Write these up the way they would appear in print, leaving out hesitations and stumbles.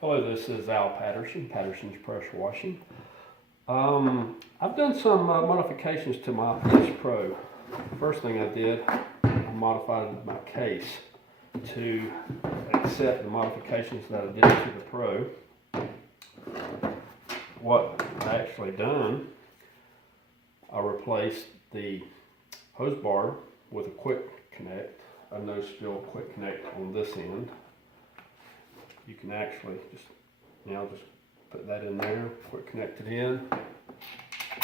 Hello, this is Al Patterson's Pressure Washing. I've done some modifications to my IPS Pro. First thing I did, I modified my case to accept the modifications that I did to the Pro. What I actually done, I replaced the hose bar with a quick connect, a no spill quick connect on this end. You can actually just put that in there, quick connect it in,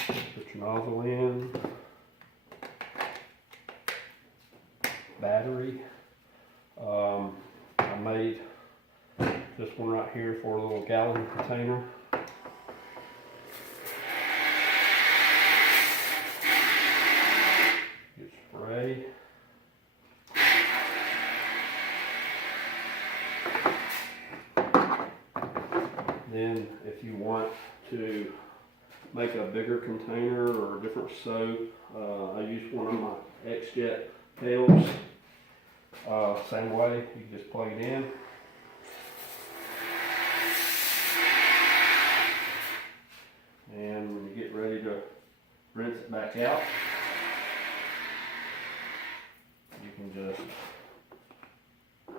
put your nozzle in, battery. I made this one right here for a little gallon container. Get spray. Then if you want to make a bigger container or a different soap, I use one of my X-Jet pails. Same way, you can just plug it in. And when you get ready to rinse it back out, you can just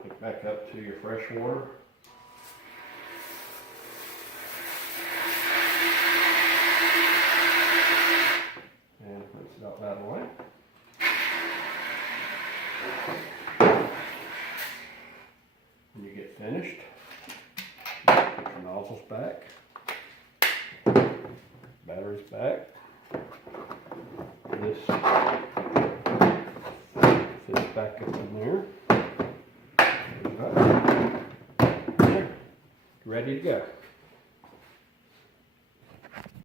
pick back up to your fresh water. And rinse it out that way. When you get finished, you put your nozzles back, batteries back. This fits back up in there. There, ready to go.